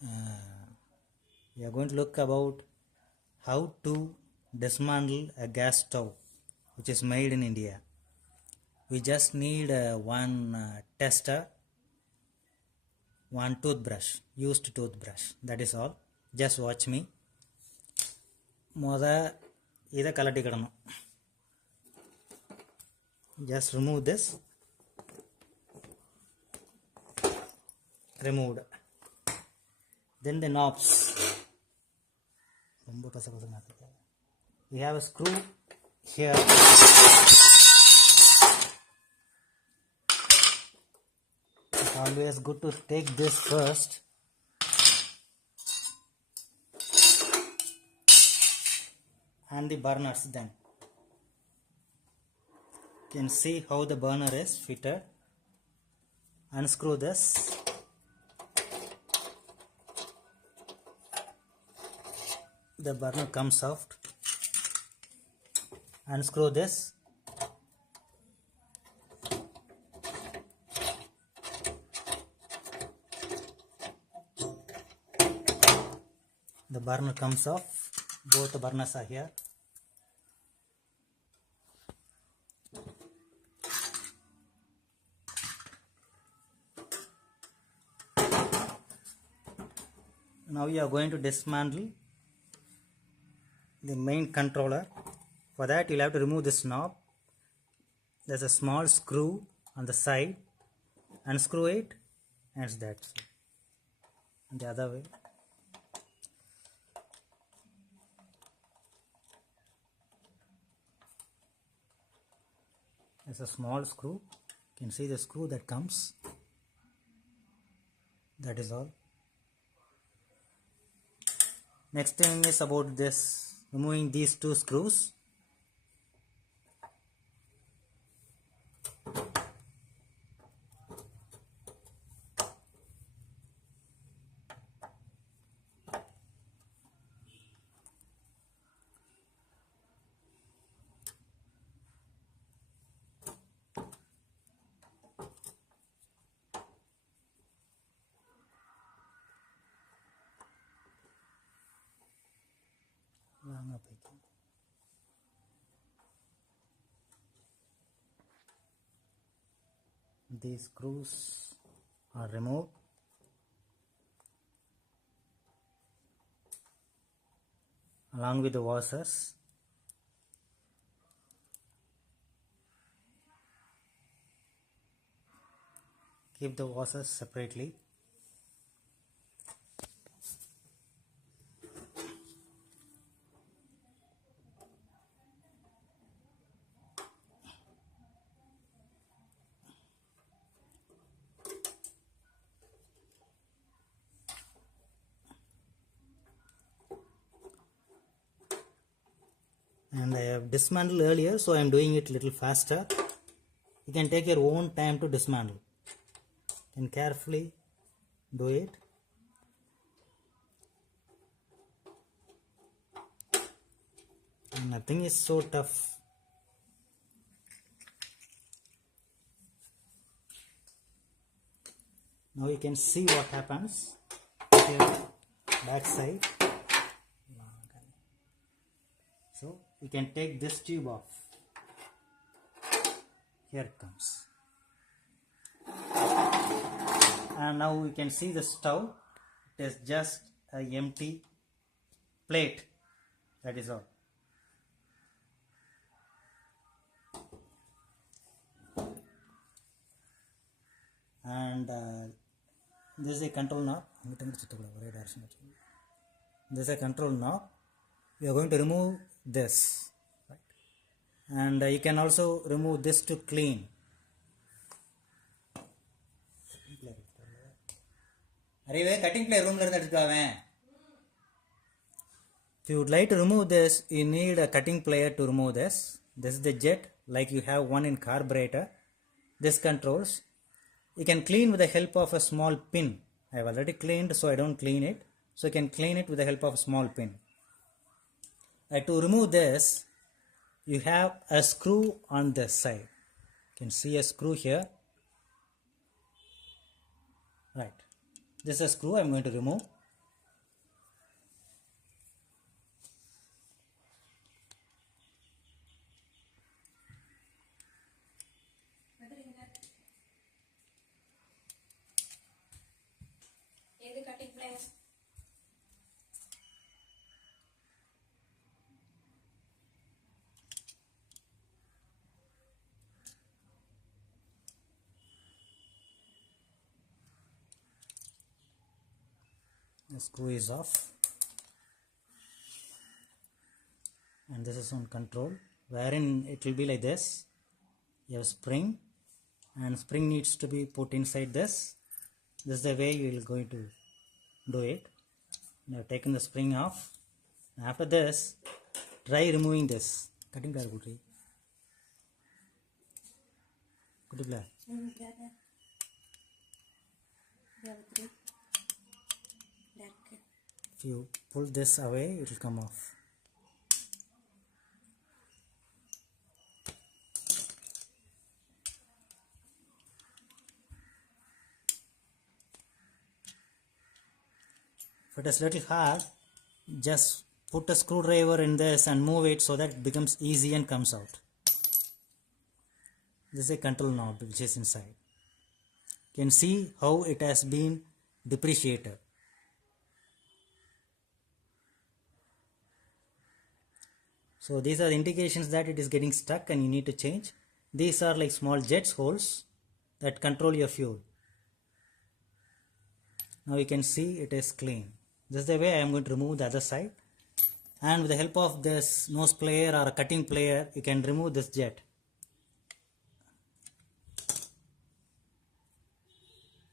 We are going to look about how to dismantle a gas stove which is made in India. We just need one tester, one toothbrush, used toothbrush, that is all. Just watch me. இதை கலட்டிக்கிடணும். Just remove this. Removed. Then the knobs. We have a screw here. It's always good to take this first. And the burners then. You can see how the burner is fitted. Unscrew this. The burner comes out. Unscrew this. The burner comes off. Both the burners are here. Now we are going to dismantle the main controller. For that you'll have to remove this knob. There's a small screw on the side. Unscrew it, and it's that. And the other way. There's a small screw. You can see the screw that comes. That is all. Next thing is about this, removing these two screws. These screws are removed. Along with the washers. Keep the washers separately. And I have dismantled earlier, so I am doing it a little faster. You can take your own time to dismantle. You can carefully do it. And nothing is so tough. Now you can see what happens here, back side. So we can take this tube off. Here it comes. And now we can see the stove. It is just an empty plate. That is all. And this is a control knob. This is a control knob. We are going to remove this, right? And you can also remove this to clean. If you would like to remove this, you need a cutting plier to remove this. This is the jet, like you have one in carburetor. This controls. You can clean with the help of a small pin. I have already cleaned, so I don't clean it. So you can clean it with the help of a small pin. To remove this, you have a screw on this side. You can see a screw here. Right. This is a screw I am going to remove. The screw is off, and this is on control, wherein it will be like this. You have spring, and spring needs to be put inside this. This is the way you will going to do it. You have taken the spring off. After this, try removing this. Cutting plier kutri. Kutri plier. If you pull this away, it will come off. If it is little hard, just put a screwdriver in this and move it so that it becomes easy and comes out. This is a control knob which is inside. You can see how it has been depreciated. So these are the indications that it is getting stuck and you need to change. These are like small jets holes that control your fuel. Now you can see it is clean. This is the way I am going to remove the other side. And with the help of this nose plier or a cutting plier, you can remove this jet.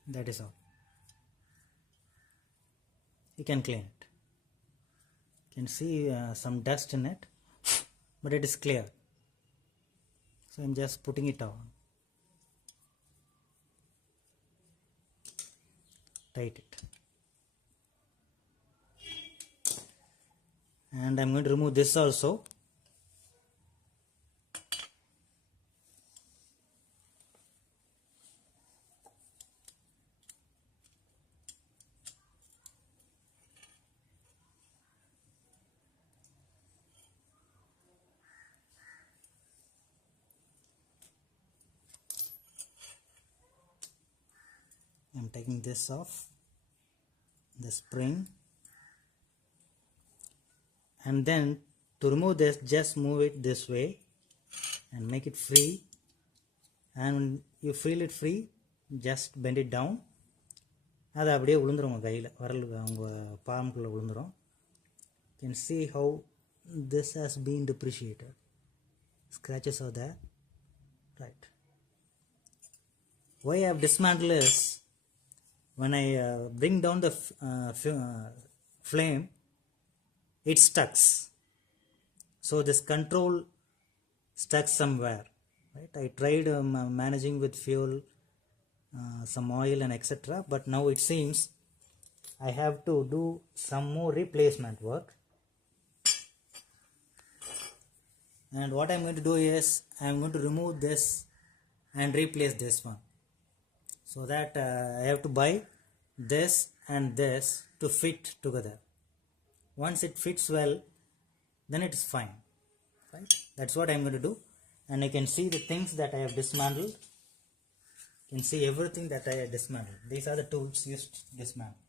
That is all. You can clean it. You can see some dust in it, but it is clear. So I am just putting it on. Tight it. And I am going to remove this also. I am taking this off, the spring, and then to remove this, just move it this way and make it free. And when you feel it free, just bend it down. அது அப்படியே விழுந்துரும் உங்கள் கையில், வரல் உங்கள் பாம்புக்குள்ளே விழுந்துரும். You can see how this has been depreciated. Scratches are there. Right. Why I have dismantled is, when I bring down the flame, it stucks. So this control stuck somewhere. Right? I tried managing with fuel, some oil and etc. But now it seems I have to do some more replacement work. And what I am going to do is, I am going to remove this and replace this one. So that I have to buy this and this to fit together. Once it fits well, then it is fine. Right? That's what I am going to do. And you can see the things that I have dismantled. You can see everything that I have dismantled. These are the tools used to dismantle.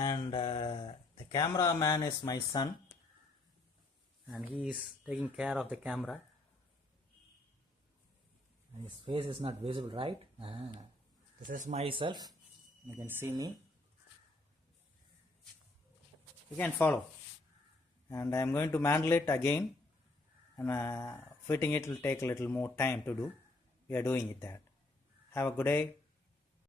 And the cameraman is my son, and he is taking care of the camera, and his face is not visible, right? This is myself. You can see me. You can follow, and I am going to mandle it again, and fitting it will take a little more time to do. We are doing it that. Have a good day.